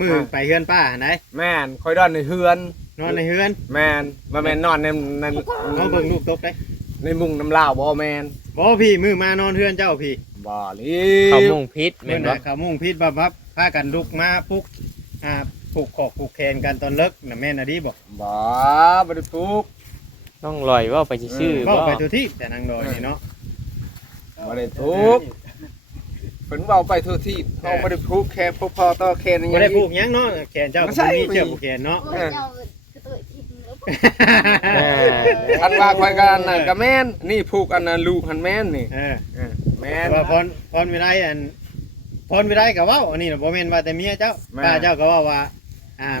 มือไปเฮือนป้าไหน แม่นคอยนอนในเฮือน นอนในเฮือน แม่นบ่แม่นนอนใน เขาเบิ่งลูกตกได้ ในมุ้งน้ำลาวบ่แม่น บ่พี่มือมานอนเฮือนเจ้าพี่ บ่ลิ เขามุ่งพิษ เมื่ แม่ อน ไห บ่ ร่เขามุ่งพิษบับพากันลุกมาปลุกผูกคอผูกแขนกันตอนเลิกน่ะแม่นอะดีบ่ บ่บ่ได้ปลูก ต้องลอยว่าไปชื่อ เว้า บ่ ไปทุกที่แต่นางดอยนี่เนาะ บ่ได้ปลูกเพิ่นเว้าไปทั่วที่เฮาบ่ได้ปลูกแค่พอต่อแค่นั้น บ่ได้ผูกหยังเนาะแขนเจ้าก็บ่มีเชือกผูกแขนเนาะ โอ้ยเจ้าคือตัวทิพย์แล้ว อันว่าคอยกันน่ะก็แม่นนี่ปลูกอันน่ะลูกหันแม่นนี่ เออ แม่น ว่าพรวิไลพรวิไลก็เว้าอันนี้น่ะบ่แม่นว่าแต่เมียเจ้า แม่ ป้าเจ้าก็เว้าว่า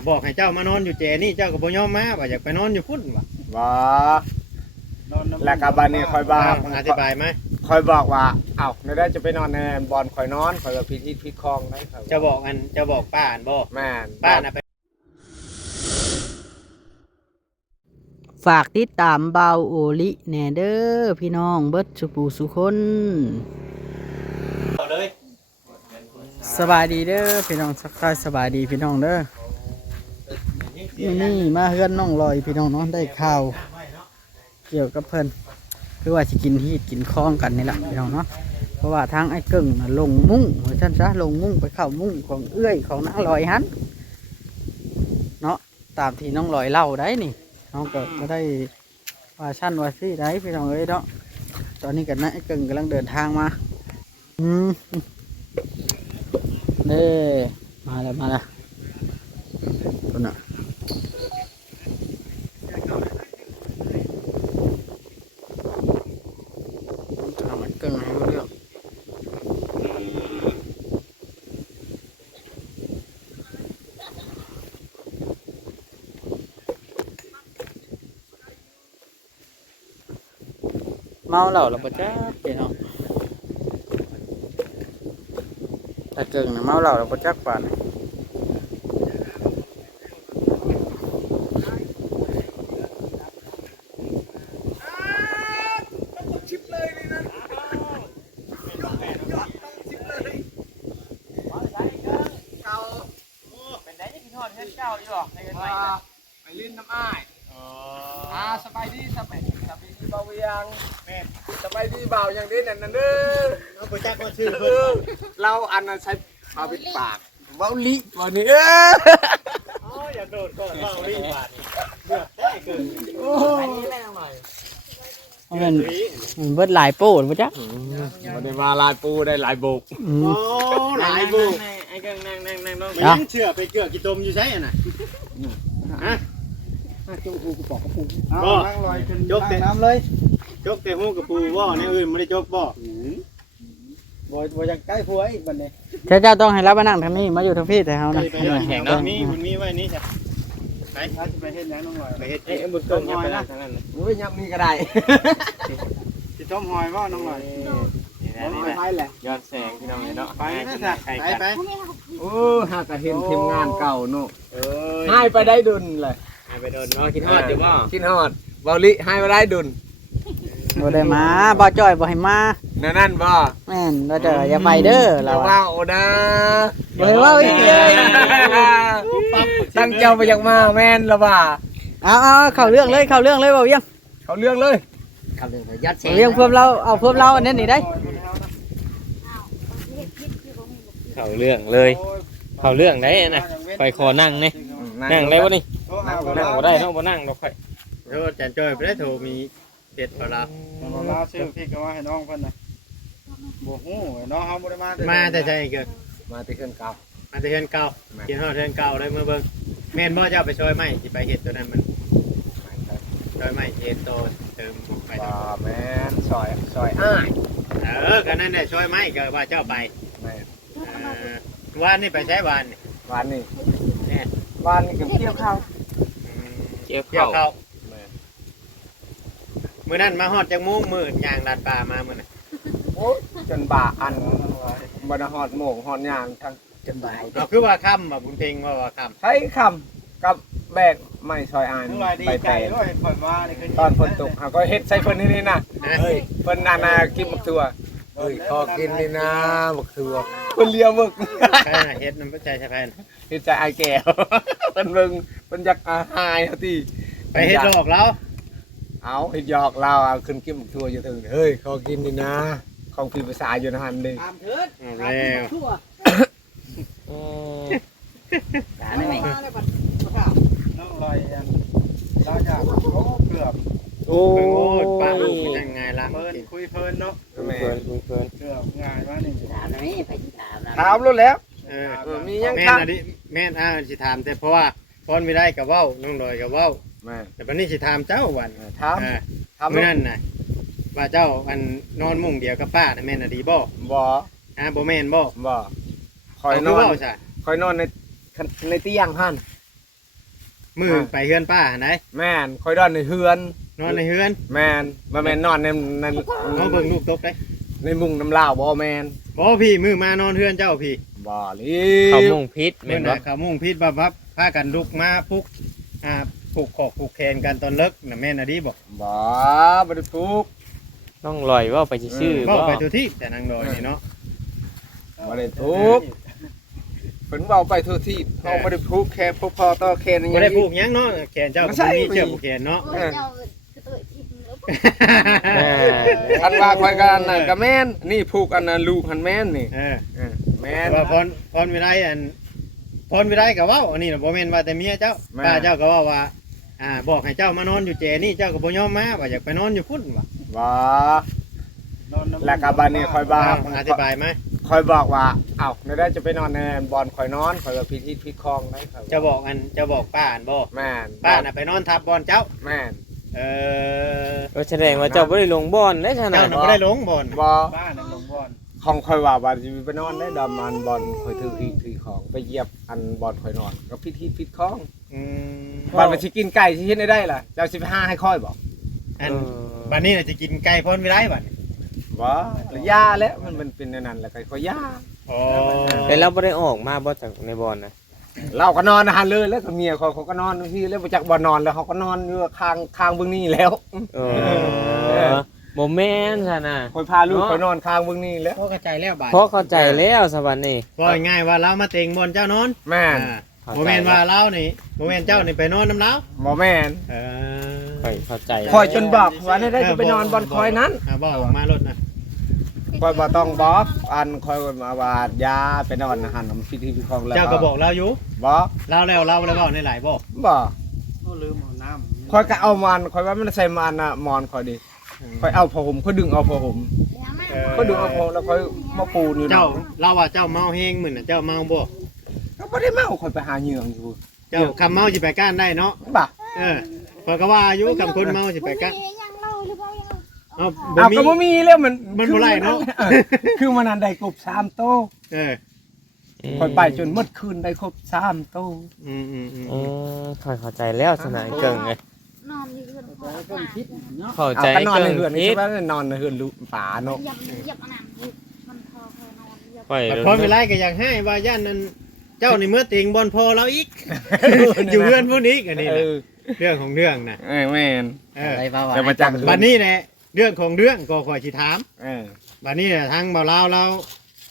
บอกให้เจ้ามานอนอยู่เจนี่เจ้าก็บ่ยอมมาว่าอยากไปนอนอยู่พุ่นว่ะ บ่แล้วก็บัดนี้คอยบ่า อธิบายไหม คอยบอกว่าเอ้าไม่ได้จะไปนอนในบอลคอยนอนคอยว่าพิษคลองได้ครับ จะบอกป้าอันบ่ แม่น ป้าน่ะไป ฝากติดตามเบาโอลิแหน่เด้อพี่น้องเบิดสุปูสุคน เลย สบายดีเด้อพี่น้องสักทายสบายดีพี่น้องเด้อนี่มาเฮือนน้องลอยพี่น้องเนาะได้ข่าวเกี่ยวกับเพิ่นคือว่าสิกินฮีดกินคล้องกันนี่แหละพี่น้องเนาะเพราะว่าทางไอ้กึ่งน่ะลงมุ่งว่าซั่นซะลงมุ่งไปเข้ามุ่งของเอื้อยของนางลอยหันเนาะตามที่น้องลอยเล่าได้นี่น้องก็บ่ได้ว่าชั้นว่าซี่ได้พี่น้องเอ้ยเนาะตอนนี้กันนะไอ้กึ่งกำลังเดินทางมาเด้มาแล้วคนน่ะทำมันเกินให้รู้เรื่องเมาเหล้าแล้วปะจ๊ะพี่น้องถ้าเกิงนะเมาเหล้าแล้วปะจ๊ะป่านนี้ไปลิ้นน้ำอ้ายสบายดีสบายดีเบาเวียงแม่สบายดีเบาอย่างนี้นั่นเด้อ เอาไปจักว่าชื่อเพิ่น เราอันนั้นใช้มาปิดปากเบาลิวันนี้อ๋ออย่าโดดก่อนเว้ารีบาดนี่เลือกได้เกิน มันเบิดหลายโป้ดปะจ๊ะ วันนี้มาลายปูได้หลายโบก โอ้หลายบุก ไอ้เกิงนั่งลง มันยังเชื่อไปเกือกกี่ตมอยู่ใช่น่ะฮะ จุกหูกระป๋องกระปุก บ่ นั่งลอยจน ยกแต่ น้ำเลย จกแต่หูกับปูบ่ในอื่นไม่ได้จกบ่ บ่อยากใกล้ผัวอีกบัดนี้เจ้าต้องให้รับมานั่งทางนี้มาอยู่ทางพี่แต่เฮานะ ไปเฮ็ดแข่งเนาะมันมีไว้นี่จ้ะไป ไปเฮ็ดหยังน้องลอย ไปเฮ็ด ไอ้บุญต้นยังไปทางนั้น โอ้ยยับนี่ก็ได้ สิต้มหอยบ่น้องลอย นี่แหละยอดแสงพี่น้องเนาะ ไปนะจ้ะไป โอ้หากเห็นทีมงานเก่าเนาะ เอ้ย ให้ไปได้ดุลเลย ไปโดนเนาะคิดฮอดอยู่บ่ กินฮอดเบาลิให้ไปได้ดุล บ่ได้มาบ่จ้อยบ่ให้มา นั่นบ่ แม่นบ่จ้อยอย่าไปเด้อเรา ว่าโอนะ บ่ได้ว่าอีกเลย ตั้งเจ้าไปยังมาแม่นละบ่า เอาเข้าเรื่องเลยบ่เวียง เขาเรื่องเลย บ่เวียงเพิ่มเราเอาเพิ่มเราอันนี้นี่ได้ เข้าเรื่องเลยเข้าเรื่องได้น่ะไปขอนั่งนี่นั่งได้บ่นี่นั่งบ่ได้เนาะบ่นั่งดอกค่อย โทษจันจ้อยไปได้โทรมีเป็ดบ่ล่ะ เราชื่อพี่ก็ว่าให้น้องเพิ่นน่ะบ่ฮู้น้องเฮาบ่ได้มา มาแต่ใจเกิน มาที่เครื่องเก่า มาแต่เฮือนเก่ากินฮอดเฮือนเก่าเลยมื้อเบิ่งแม่นบ่เจ้าไปช่วยไหมสิไปเฮ็ดตัวนั้นมันช่วยไหมเฮ็ดโตเติมไป บ่แม่นซอยอ้าย ก็นั่นแหละช่วยไหมก็ว่าเจ้าไป แม่ วานนี่ไปใช้วานนี่ วันนี้วันนี้กับเกี่ยวข้าว เกี่ยว เกี่ยว เข้า ข้าวมื้อนั้นมาฮอดจังมุ้งมื้อย่างลาดป่ามามื้อนั้น โอ้จนบ่าอันบ่ได้ฮอดโมงฮอดยางทั้ง สบาย เอาคือว่าค่ำบ่บุญเพ็งว่าค่ำ ใช้คำกับแบกไม้ซอยอ้าย น้องลอยดี ไป ใจ แต่ ด้วยเพิ่นว่านี่คือ ตอนฝนตกเขาก็เฮ็ดใส่เพิ่นนี่นะเฮ้ยเพิ่นนานากินบักทั่ว เฮ้ยขอกินนี่นะบักคือคนเลียวมึก ใช่น่ะเฮ็ดน้ำใจใช่แพน เฮ็ดใจไอ้แก้วเป็นเบิ่งเป็นอยากอาหายเฮาติ ไปเฮ็ดหลอกแล้ว เอาเฮ็ดหยอกเราเอาขึ้นกินบักทั่วอยู่ถึงเฮ้ยขอกินนี่นะของพี่ภาษาอยู่นะหั่นเด้ ตามเถิด เอาแล้ว ทั่ว อืม ตามได้ไหม น้องลอยอันลาอยากโอ้เกือบ โอ้ เบิ่งโอ้ย ย ป้าลูกเป็นยังไงล่ะ เพิ่นคุยเพิ่นเนาะ แม่ เพิ่นเพิ่น เกือบง่ายมานี่ ตามได้ไหมไปตามนะ ถามรู้แล้ว เออ มียัง แม่น ครับ อะดิแม่นสิถามแต่เพราะว่าพรไม่ได้กับเว้าน้องดอยกับเว้า แม่ แต่บัดนี้สิถามเจ้าวัน ถาม เออ ถาม มื้อนั้นน่ะว่าเจ้าอันนอนมุ้งเดียวกับป้าน่ะแม่นอะดีบ่ บ่ บ่แม่นบ่ บ่คอยน เา อ คืเว้าน ซะ คอยนอนในเตียงหั่น มือไปเฮือนป้าหั่นได แม่นคอยนอนในเฮือน นอนในเฮือน แม่นบ่แม่นนอนใน เฮาเบิ่งลูกตกได้ ในมุ้งน้ำลาวบ่แม่น บ่พี่มือมานอนเฮือนเจ้าพี่ บ่ลิ เขามุ่งพิษ เมื่ แม่ อน น่ะ บ่ เขามุ่งพิษบับพากันลุกมาปลุกผูกคอผูกแขนกันตอนเลิกน่ะแม่นอะดีบ่ บ่บ่ได้ปลุก ต้องลอยว่าไปชื่อๆ เว้า บ่ ไปตัวที่แต่นางดอยนี่เนาะ บ่ได้ปลุกเพิ่นเว้าไปทั่วที่เฮาบ่ได้ปลุกแค่พวกพ่อต่อแค่นั้น บ่ได้ผูกหยังเนาะแขนเจ้าก็บ่มีเชือกผูกแขนเนาะ โอ้ยเจ้าคือตัวทิพย์แล้วบ่ คันว่าคอยกันน่ะก็แม่นนี่ผูกอันน่ะลูกหันแม่นนี่ เออ แม่น ว่าพรวิไลอันพรวิไลก็เว้าอันนี้น่ะบ่แม่นว่าแต่เมียเจ้า แม่ ป้าเจ้าก็เว้าว่าบอกให้เจ้ามานอนอยู่แจนี่เจ้าก็บ่ยอมมาว่าอยากไปนอนอยู่พุ่นว่ะ บ่ นอนน้ำ แล้วก็บัดนี้คอยบ่า อธิบายไหม คอยบอกว่าเอ้าไม่ได้จะไปนอนในบอลคอยนอนคอยว่าพิธีพิคองได้ครับ เจะบอกป้าอันบ่ แม่น ป้าน่ะไปนอนทับบอลเจ้า แม่น เออ ก็แสดงว่าเจ้าบ่ได้ลงบ่อนได้ขนา เจ้า ด น่ะบ่ได้ลงบอล บ่ บ้านนั่งลงบ่อน ของคอยว่าบัดจะไปนอนได้ดำอันบอลคอยถือพิธีของไปเหยียบอันบอลคอยนอนก็พิธีพิคอง อืม บัดไปสิกินไก่สิเฮ็ดได้ล่ะเจ้าสิไปหาให้ค่อยบ่ อันบัดนี้น่ะจะกินไก่พรวิไลบัด บ่ระยะแล้วมันเป็นอันนั้นแหละก็คอยยา อ๋อ แต่เราบ่ได้ออกมาบ่จากในบ่อนนะ เราก็นอนหันเลยแล้วก็เมียเขาก็นอนที่แล้วบ่จักบ่นอนแล้วเขาก็นอนอยู่ข้างเบื้องนี้แล้ว เออบ่แม่นซะนะ คอยพาลูกคอยนอนข้างเบื้องนี้แล้ว พอเข้าใจแล้วบาด เพราะเข้าใจแล้วสวัสดี ว่าง่ายๆว่าเรามาเต็งบอลเจ้านอน แม่น โมเมนต์ว่าเรานี่โมเมนต์เจ้านี่ไปนอนน้ำเล้า บ่แม่น เออ ค่อยเข้าใจ คอยจนบอกว่าได้จะไปนอนบนคอยนั้น บอกออกมารถนะ คอยบ่ต้องบอกอันคอยมาว่ายาไปนอนหันน้ำพิธีพิคองแล้ว เจ้าก็บอกเราอยู่ บอก เราแล้วเราแล้วบอกในหลายบอก บอก ก็ลืมเอาน้ำ คอยก็เอามันคอยว่ามันใส่มันน่ะมอนคอยดิคอยเอาผ้าห่มคอยดึงเอาผ้าห่ม ยังมา คอยดึงเอาผ้าห่มแล้วคอยมาปูนอยู่ เจ้าเราว่าเจ้าเมาเฮงเหมือนน่ะเจ้าเมาบ่ ก็บ่ได้เมาคอยไปหาเหยื่ออยู่ เจ้าคำเมาสิไปก้านได้เนาะ บ่า เออพอยก็ว่าอายุคำคนเมาสิไปก้าน บ่มียังเล่าหรือเปล่ายัง เอา เอาก็บ่มีแล้วมัน มันบ่ไรเนาะ คือมันอันได้ครบ3โต เออ คอยไปจนหมดคืนได้ครบ3โต อืม ค่อยเข้าใจแล้วสนายเกิงไง นอนอยู่เรือนพ่อ เพิ่นคิดเนาะ เข้า เอา ใจ ก็นอน เกิ ใน ง เฮือนนี่ พิษ ใช่ป่ะนอนในเฮือนลูกป่าเนาะ เหยียบอันนั้นอยู่มันพอเคยนอนเหยียบ ค่อย แต่พอเวลาก็อยากให้ว่าย่านนั้นเจ้านี่เมื่อติงบอลพอเราอีก อยู่เพื่อนพวกนี้อันนี้ เอ นะ อ เรื่องของเรื่องนะ แม่น เออ อะไรบ้าวะ จะมาจัก บัดนี้แหละเรื่องของเรื่องก็ข่อยสิถาม เออ บัดนี้น่ะทางบ่าวลาวเรา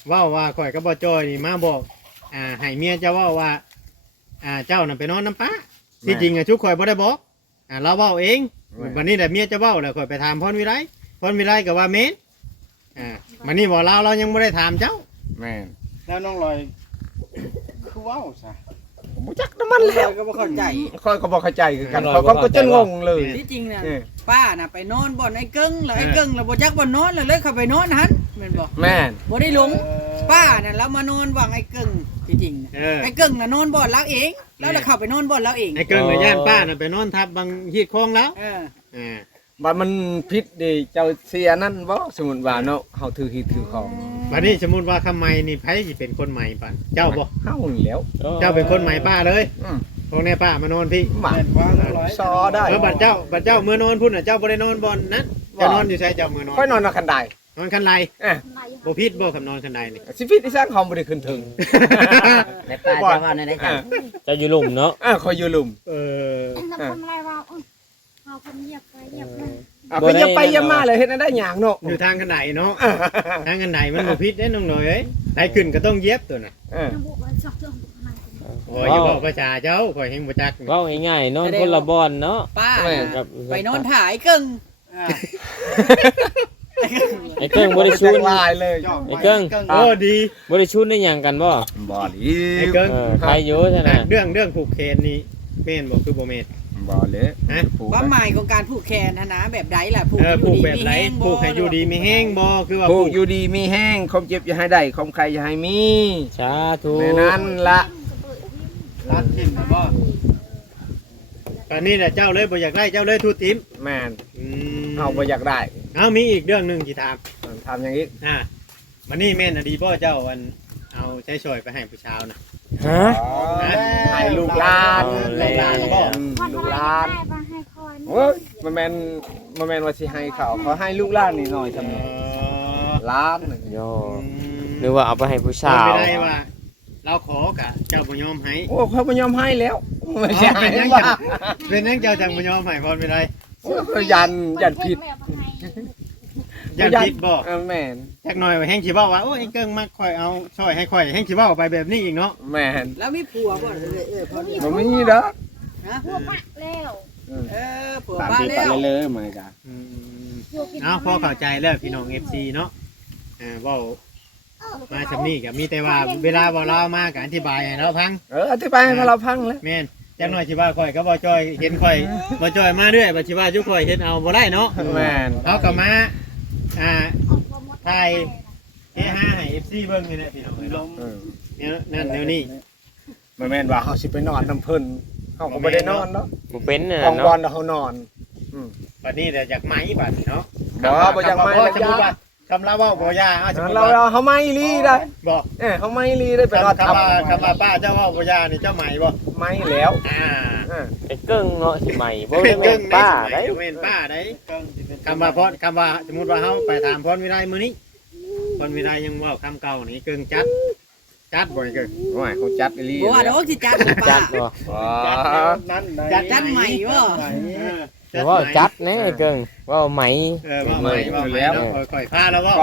เว้าว่าข่อยกับบ่จอยนี่มาบอกให้เมียเจ้าเว้าว่าเจ้าน่ะไปนอนน้ำป้าที่จริงชุกข่อยบ่ได้บอกเราเว้าเองบัดนี้แหละเมียเจะเว้าแล้วข่อยไปถามพรวิไลก็ว่าเมนบัดนี้บ่าวลาวเรายังบ่ได้ถามเจ้า แม่น แล้วน้องลอยคือว้าวซะ บ่จักน้ำมันแล้ว ก็บ่เข้าใจ ค่อยก็บ่เข้าใจคือกันเขาก็จะงงเลย ที่จริงน่ะ เออ ป้าน่ะไปนอนบ่อนไอ้เกิ้งแล้วไอ้เกิ้งแล้วบ่จักบ่นอนแล้วเลยเข้าไปนอนหันแม่นบ่ แม่น บ่ได้หลงป้าน่ะเรามานอนว่างไอ้เกิ้งที่จริงน่ะ เออ ไอ้เกิ้งน่ะนอนบ่อนเราเองแล้วเราเข้าไปนอนบ่อนเราเอง ไอ้เกิงกับย่านป้าน่ะไปนอนทับบางฮีดคลองแล้ว เออ บัดมันผิดดิเจ้าเสียนั่นบ่สมมุติว่าเนาะเฮาถือหิดถือของ บัดนี้สมมุติว่าคำไมนี่ไผสิเป็นคนใหม่ป่ะเจ้าบ่ เฮานี่แหล้ว เจ้าเป็นคนใหม่ป้าเลย อืม พวกนี้ป้ามานอนพี่ มา แม่นว่าน้องลอย ซอได้ บัดเจ้าเมื่อนอนพุ่นน่ะเจ้าบ่ได้นอนบอนนั้นเจ้านอนอยู่ใช่เจ้าเมื่อนอน ค่อยนอนนอนคันใด นอนคันไร เอ้ย ไหน บ่ผิดบ่คำนอนคันใดนี่ สิผิดที่สร้างของบ่ได้ขึ้นถึง แต่ป้าจะว่าในได้จัง เจ้าอยู่หลุมเนาะ คอยอยู่หลุม เออ แล้วคนอะไรว่าเอาคนเหยียบไปเหยียบมา ก็อย่าไปอย่ามาเลยเฮ็ดได้หยังเนาะ อยู่ทางกันไหนเนาะทางกันไหนมันบ่ผิดเด้น้องหน่อยเอ้ยไหนขึ้นก็ต้องเย็บตัวน่ะ ยังบอกว่าชอบเรื่องอะไรกัน โอ้ยอย่าบอกภาษาเจ้าข่อยเฮงบ่จัก เว้าง่ายๆนอนคนละบ่อนเนาะ ป้า ครับ ไปนอนถ่ายกึ่งอ่า ไอ้เกิ้งบ่ได้ชุน ลายเลย ไอ้เกิ้ง โอ้ดี บ่ได้ชุนได้หยังกันบ่ บ่ดี ไอ้เกิ้ง ใครอยู่ซั่นน่ะ เรื่องผูกแขนนี่แม่นบ่คือบ่แม่น บ่เลย ฮะ ความหมายของการผูกแขนนะนะแบบใดล่ะผูก ผูกแบบไหนผูกให้อยู่ดีมีแห้งบ่คือว่า ผูกอยู่ดีมีแห้งความเจ็บอย่าให้ได้ความใครอย่าให้มี สาธุ แม่นั้นละ ตัดทิ่มนะบ่ ตอนนี้น่ะเจ้าเลยบ่อยากได้เจ้าเลยทูติม แม่น อืม เอาบ่อยากได้ เอามีอีกเรื่องหนึงที่ถาม ทำอย่างนี้ วันนี้แม่นอดีบ่เจ้าอันเอาใช้ช่วยไปให้ผู้ชาวนะ ฮะ ให้ลูกหลาน ลูกหลานบ่ ลูกหลาน ได้มาให้คอย โอ้ยมันแม่นว่าสิให้เขาเขาให้ลูกหลานนี่หน่อยทำไมล้านหนึ่ง โยหรือว่าเอาไปให้ผู้ ชา สาว ไม่ได้ว่า เราขอกะเจ้าบ่ยอมให้ โอ้เขาไม่ยอมให้แล้วไม่ อ๋อ ใช่ เป็นยัง ว่า จังเป็นยังเจ้าจังบ่ยอมให้พรไม่ได้ โอ้ยยันผิด ยันผิดบ่ แม่น จักหน่อยว่าแห้งสิเว้าว่าโอ้ยไอ้เกิ้งมาค่อยเอาช่วยให้ค่อยแห้งสิเว้าไปแบบนี้อีกเนาะ แม่น แล้วมีผัวบ่พอดี บ่มีเด้อ พวกปักแล้ว ผัว ตาม บ้าน ที่ แล้ว ไปเลยเหมือนกัน เอาพอเข้าใจแล้วพี่น้อง FC เนาะเว้ามาซำนี้ก็มีแต่ว่าเวลาเว้าลาวมาก็อธิบายให้เราฟัง อธิบายให้เราพังแล้ว แม่นจักหน่อยสิว่าข่อยก็บ่จ้อยเห็นข่อยบ่จ้อยมาเรื่อยบ่สิว่าจุข่อยเฮ็ดเอาบ่ได้เนาะ แม่น เอาก็มาไทยเฮฮาให้ FC เบิ่งนี่แหละพี่น้องเนาะเนี่ยนั่นแนวนี้ แม่นว่าเฮาสิไปนอนน้ำเพิ่นเฮาก็บ่ได้นอนเนาะ บ่เป็นน่ะ ของบอ เนาะ ลเฮานอน บัดนี้แต่จากไหม้บัดนี้เนาะ บ่อยากไม้ สมมุติว่าคำลาเว้าบ่ยาสมมุติ เรา ว่า เฮาไม่ลีได้ บ่ เฮาไม่ลีได้ไปนอน คำว่าป้าเจ้าเว้าบ่ยานี่เจ้าไหม้บ่ ไม่แล้ว ไอ้เกิ้งเนาะสิใหม่บ่ได้แม่นป้าได้ แม่นป้าได้คำว่าพรคำว่าสมมุติว่าเฮาไปถามพรวิไลมื้อนี้พรวิไลยังเว้าคำเก่านี่เกิงจัดบ่เกิง โอ้ยเขาจัดลี บ่ว่าดอกสิจัด จั ป้า ดบ่ นั้น จัดใหม่บ่ แต่ว่าจัดแน่ไอ้เกิ้งว่าไหม ว่าไหม้ว่าไหม้แล้วค่อยๆพาแล้วว่า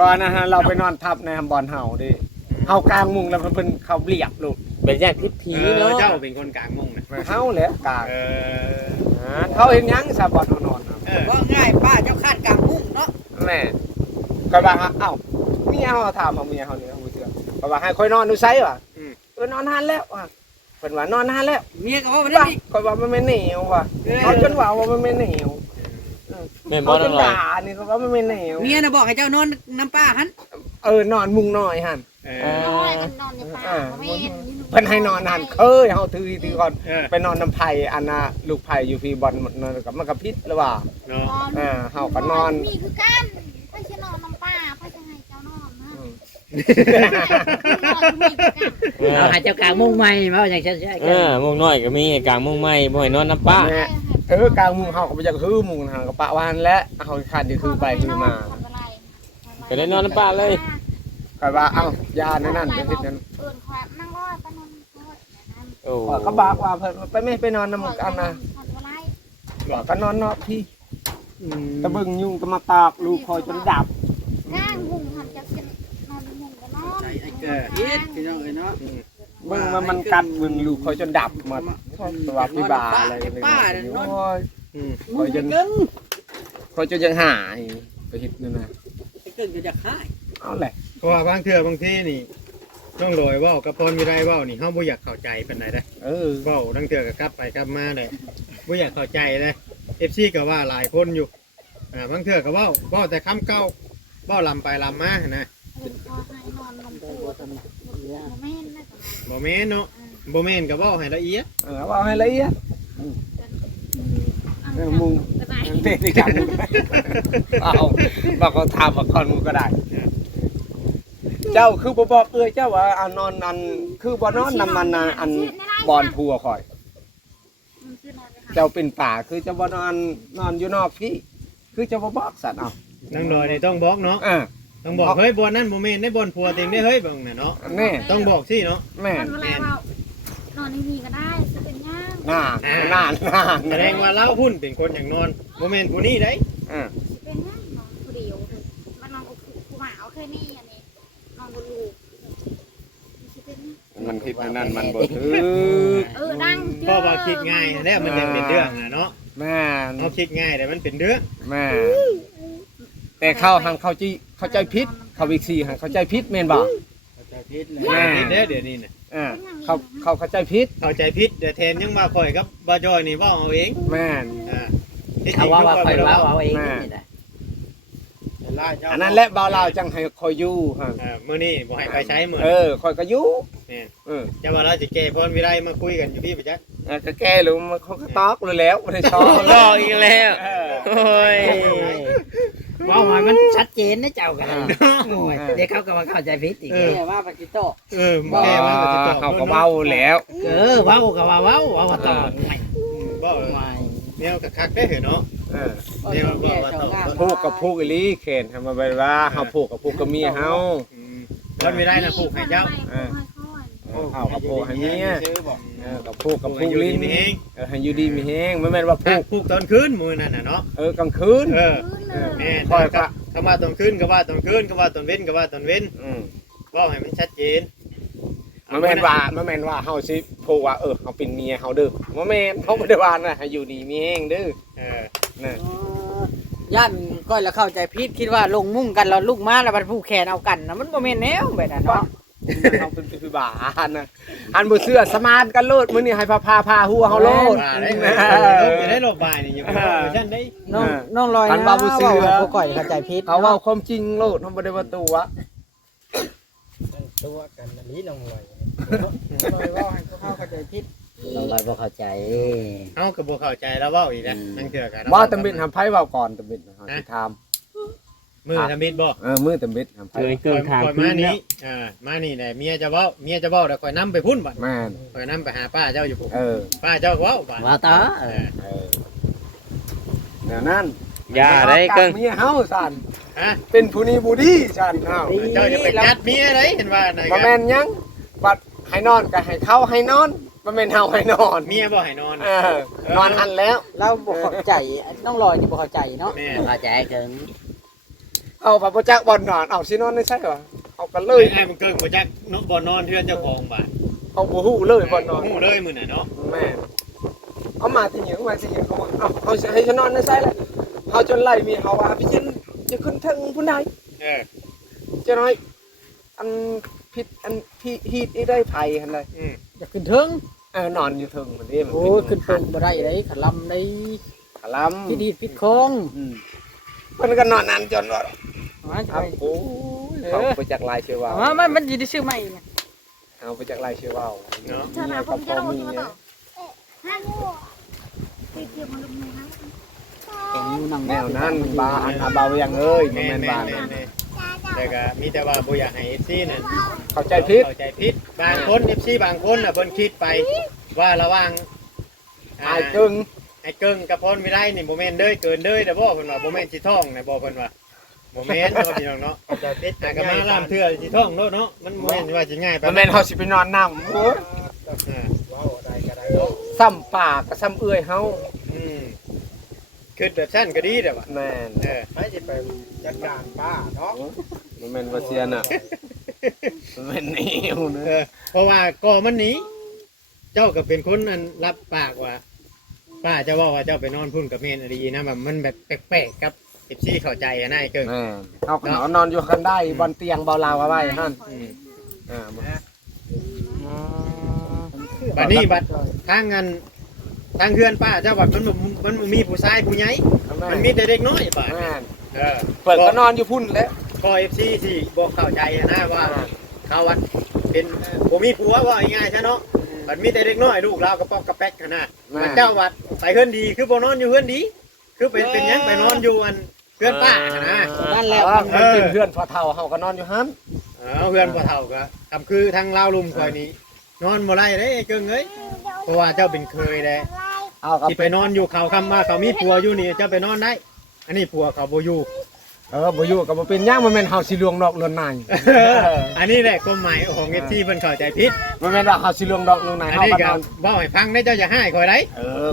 ก่อนนะฮะเราไปนอนทับในบอลเฮาดิเฮากลางมุงแล้วเพิ่นเขาเรียบลูก เป็นแยกทิศผีเนาะ เจ้าเป็นคนกลางมุงนะ เฮาแหละกลาง อ่า เขาเห็นยังซะบอลเฮานอน ว่าง่ายป้าเจ้าคาดกลางมุ้งเนาะ แม่ก็ว่าเอ้าเมียเฮาถามเมียเฮานี่เฮาบ่เชื่อก็ว่าให้ค่อยนอนดูไสว่ะนอนนานแล้วว่ะเพิ่นว่านอนนานแล้ว เมียก็ว่าบ่ได้ ค่อยว่ามันไม่เหนียวว่ะเขาจนว่ามันไม่เหนียว แม่นบ่ เขา ต้ จ อน งรอ ด่านี่เขาว่ามันไม่เหนียว เมียน่ะบอกให้เจ้านอนน้ำป้าหัน นอนมุงน้อยหั่น น้อยมันนอนในป่าไม่เห็น เพิ่นให้นอนหั่นเคยเฮาถือก่อนไปนอนน้ำไผ่อันน่ะลูกไผ่อยู่พี่บอลนอนกับมันก็พิษหรือว่า เนาะ เฮาก็นอน มีคือกันไปจะนอนน้ำป่าไปจะให้เจ้านอนนะ เอาให้เจ้ากลางมุ้งใหม่มาอย่างเช่น มุงน้อยก็มีกลางมุงใหม่บ่ให้นอนน้ำป้า กลางมุงเฮาก็บ่อยากฮื้อมุงหั่นก็ปะว่าหั่นและเฮาขาดอยู่คือไปคือมา ก็ได้นอนน้ำป้าเลย ก็ว่าเอ้ายานั่นเป็นทิศนั้น เอินความนั่งรอดไปนอนรอด โอ้ ก็บอกว่าเพิ่นไปไม่ไปนอนนำกันนะก็นอนเนาะพี่ตะบึงยุงก็มาตากลูกคอยจนดับ ง่างหุงทำจะกินนอนหุงก็นอน พี่น้องเอ้ยเนาะ บึงมันกัดบึงลูกคอยจนดับหมดตัวพี่บาอะไรคอยจนยังหายไปหิบนั่นนะ ไอ้เกิ้งก็จะหาย เอาแหละ เพราะว่าบางเทื่อบางทีนี่น้องลอยเว้ากับพรวิไลเว้านี่เฮาบ่อยากเข้าใจปานใดเด้ เว้าทั้งเทื่อก็กลับไปกลับมาเลยบ่อยากเข้าใจเลย FC ก็ว่าหลายคนอยู่บางเทื่อก็เว้าแต่คำเก่าเว้าลำไปลำมานะ เอินพอให้นอนนมตัวแม่นนะ บ่แม่นเนาะบ่แม่นก็เว้าให้ละเอียด ว่าให้ละเอียดมุงเตะที่กันเอาบอกเขาทำมาก่อนมุงก็ได้ เจ้าคือบ่บอกเจ้าว่าเอานอนอันคือบ่นอนนำมันอันบอลพัวคอย เจ้าเป็นป่าคือจะบ่นอนอยู่นอกพี่คือจะบ่บอกสัตว์เอา นางลอยนี่ต้องบอกเนาะต้องบอกเฮ้ยบ่นั้นบ่แม่นได้บ่นผัวเต็งได้เฮ้ยบ่งน่ะเนาะ แน่ ต้องบอกสิเนาะ แม่ นอนเวลานอนนี่ก็ได้จะเป็นย่าง น่า แสดงว่าเราพุ่นเป็นคนอย่างนอนบ่แม่นผู้นี้ได้ เป็นนั่นนอนผู้เดียวมันนอนกับผู้หมาเอาแค่นี้อันนี้นอนบนลูกสิเป็น มันผิดนั่นมันบ่ถือ ดัง ก็ว่าคิดง่ายแล้วมันยังเป็นเรื่องอ่ะเนาะ แม่น เอาคิดง่ายแต่มันเป็นเรื่อง แม่นแต่เข้าเข้าใจผิดเขาอีก4หันเข้าใจผิดแม่นบ่ แต่พิษเลย แม่ เดี๋ยวนี้น่ะ เขาเข้าใจผิด เข้าใจผิดเดี๋ยวแทนยังมาข่อยกับบ่จอยนี่เว้าเอาเอง แม่น เขาว่าข่อยว่าเอาเองนี่แหละ อันนั้นแหละบ่าวลาวจังให้คอยอยู่ฮะ มื้อนี้บ่ให้ไปใช้มื้อ คอยก็อยู่ แม่น เออ จะว่าเราสิแก้พรวิไลมาคุยกันอยู่พี่ประจักษ์ ก็แก้หรือมันเขาก็ตอกเลยแล้วบ่ได้ชอบ รออีกแล้วโอ้ย ว่าหอยมันชัดเจนนะเจ้ากันโอ้ยเดี๋ยวเขาก็มาเข้าใจผิดอีกเนี่ยว่าปฏิโต แก้มาก็สิตอบ เขาก็เว้าแล้ว เว้าก็ว่าเว้าต่อไม่ บ่แนวคักๆได้เหรอเนาะ เออ แนวบ่ว่าตอบ พูกกับพูกอีหลีเข็นทำมาเป็นว่าเฮาพูกกับพูกกับเมียเฮา พรวิไลน่ะปลูกให้เจ้า เฮากับพูกให้เมีย ซื้อบอก กับพูกกับพูก อยู่ ลิ้น มีเอง ให้อยู่ดีมีแฮงไม่แม่นว่าพูก ปลูกตอนคืนมื้อนั่นน่ะเนาะ กลางคืน แม่ คอยก็ คำว่าตอนคืนก็ว่าตอนคืนก็ว่าตอนเว้นก็ว่าตอนเว้นว่าให้มันชัดเจน มันแม่นว่าเฮาสิพูกว่าเฮาเป็นเมียเฮาเด้อบ่แม่นเฮาบ่ได้ว่านะให้อยู่ดีมีแฮงเด้อน่ะ ย่านก้อยแล้วเข้าใจผิดคิดว่าลงมุ่งกันแล้วลูกมาแล้วมันผูกแขนเอากันนะมันบ่แม่นแนวแบบนั้นเนาะ เฮาเป็นพี่บ้านะอันบ่เชื่อสมานกันโลดมื้อนี้ให้พาหัวเฮาโลด จะได้หลบบ่ายนี่อยู่ฉันได้ น้องลอยนะว่าบ่ก้อยเข้าใจผิด เขาเว้าความจริงโลดเฮาบ่ได้ว่าตัว ตัวกันอันนี้น้องลอย ลอยว่าให้เขาเข้าใจผิด น้องลอยบ่เข้าใจ เอ้าก็บ่เข้าใจแล้วเว้าอีกนะนั่งเถื่อกัน ว่าตำบิดทำไผเว้าก่อนตำบิดเฮาสิถาม มือทำมิดบ่ มื้อตำบิดทำไผ เกินทาง ข่อย ขึ้ มาน แล้ นี่ ว มานี่แหละเมียจะเว้าแล้วข่อยนำไปพุ่นบัด แม่น ข่อยนำไปหาป้าเจ้าอยู่พุ่น เออ ป้าเจ้าเว้าบัด ว่าต่อ แนวนั้น อย่าได้เกิน เมียเฮาสั่น ฮะ เป็นผู้นี้ผู้ดีสั่นเฮา เจ้าจะไปจัดเมียได้เห็นว่าไหน บ่แม่นหยังบัดให้นอนก็ให้เขาให้นอนบ่แม่นเฮาให้นอน เมียบ่ให้นอน นอนหันแล้ว เราบ่เข้าใจน้องลอยนี่บ่เข้าใจเนาะ แม่ เข้าใจเกิน เอาพระบ่จักบ่นอนเอาสินอนได้ใช่เหรอเอากันเล เลย ยไอ้มันเกิงบ่จักบ่นอนเทือนเจ้าของบาด เอาบ่ฮู้เลยบ่นอน ฮู้เลยมื้อน่ะเนาะ แม่เอามาที่นี่มาที่นี่เขาเอาให้ฉันนอนได้ใช่แล้วเฮาจนไล่เมียเฮาว่าพี่ชินจะขึ้นทางผู้ใด จะน้อยอันผิดอันที่ฮีดได้ไผหั่นเลย จะขึ้นถึง นอนอยู่ถึงมันนี่มัน โอ้ยขึ้นเพิ่งบ่ได้เลยขลำได้ ขลัม พิธีพิดคง เพิ่นก็นอนนั่นจนว่า มาจะ ครับ ไป โอ้ยเขาไปจากลายเชื่อว่า มันสิได้ซื้อใหม่นะ เอาไปจากลายเชื่อว่า เนาะ เธอหาผมจะลงมาต่อฮัลโหลตีเทียมมาลงมือนะ ผมอยู่นั่ง แนวนั้นบาอันอาบาอย่างเอ้ยมันแม่นบา แต่ก็มีแต่ว่าบ่อยากให้ FC นั่น เข้าใจผิด เข้าใจผิดบางคน FC บางคนน่ะเพิ่นคิดไปว่าระหว่าง อายกึ่ง ไอ้เกิงกับพรวิไลนี่บ่แม่นเด้อเกินเด้อเด้อบ่เพิ่นว่าบ่แม่นสิท่องนะบ่เพิ่นว่าบ่แม่นเนาะพี่น้องเนาะแต่ก็มาล่ามเทื่อสิท่องโลดเนาะมันบ่แม่นว่าสิง่ายไป มันแม่นเฮาสิไปนอนนำโอ้ย ว้าวได้ก็ได้เนาะ ซ้ำปากกับซ้ำเอื้อยเฮา คือแบบชั้นก็ดีเด้อว่ะ แม่น ไม่จะไปจัดการป้าเนาะ มันแม่นว่าเสียน่ะมันแม่นนิ่วนะ เพราะว่าก่อมันหนีเจ้าก็เป็นคนอันรับปากว่าป้าจะบอกว่าเจ้าไปนอนพุ่นกับแม่นอดีนะแบบมันแบบแปลกๆครับ14เข้าใจอะนายเกิง แม่นเอาก็นอนอยู่กันได้บนเตียงเบาลาวเอาไว้หั่นบัดนี้บัดทางงานทางเพื่อนป้าเจ้าบัดมันมีผู้ชายผู้ใหญ่มันมีแต่เด็กน้อยป่ะ แม่น เออ เปิดก็นอนอยู่พุ่นแล้ว ก็ FC ที่บอกเข้าใจนะว่าเขาวัดเป็นผมมีผัวว่าง่ายๆใช่เนาะบัดมีแต่เด็กน้อยลูกเรากระป๊อกกระแป๊กขนาดบัดเจ้าวัดไปเฮือนดีคือบ่นอนอยู่เฮือนดี คือเป็นหยังไปนอนอยู่อันเพื่อนป้านะ นั่นแหละ มันเป็นเพื่อนพอเฒ่าเฮาก็นอนอยู่หั่น เพื่อนบ่เฒ่าก็ทำคือทางลาวลุมคอยนี้นอนบ่ได้เด้เกิงเอ้ยเพราะว่าเจ้าเป็นเคยแล้ เอาก็ ที่ไปนอนอยู่เขาคำว่าเขามีผัวอยู่นี่เจ้าไปนอนได้ อันนี้ผัวเขาบ่อยู่ บ่อยู่ก็บ่เป็นหยังมันแม่นเฮาสิลวงดอกลวนนาย อันนี้แหละความหมายของ FT เพิ่นเข้าใจผิด มันแม่นว่าเฮาสิลวงดอกลวนนาย อัน เฮา นี้ ก็ ก็ นอน เว้าให้ฟังได้เจ้าอย่าให้ข่อยได้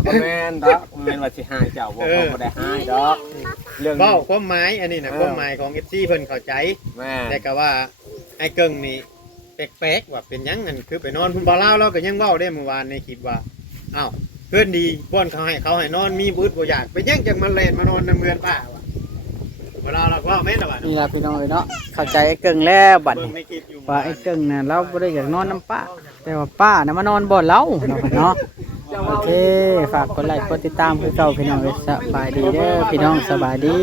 ก็แม่นดอกแม่นว่าสิหายเจ้าบ่บ่ได้หายดอกเรื่อง เว้าความหมายอันนี้น่ะความหมายของ FT เพิ่นเข้าใจ แม่ แต่ก็ว่าไอ้เกิ่งนี่แปลกๆว่าเป็นหยังนั่นคือไปนอนพุ่นบ่ลาวเราก็ยังเว้าได้เมื่อวานในคลิปว่าอ้าวเพื่อนดีบ่อนเขาให้นอนมีบุญบ่อยากไปยังจังมาเล่นมานอนในเมืองป้าว่ะบ่ลาวเราก็เว้าแม่นล่ะว่า นี่ล่ะพี่น้องเอ้ยเนาะเข้าใจไอ้เกิงแล้วบัด เบิ่ นี้ งในคลิปอยู่ ว่าไอ้เกิงน่ะเราบ่ได้อยากนอนน้ำป้าแต่ว่าป้าน่ะมานอนบ่อนเราเนาะโอเคฝากกดไลค์กดติดตามคือเก่าพี่น้องเอ้ยสบายดีเด้อพี่น้องสบายดี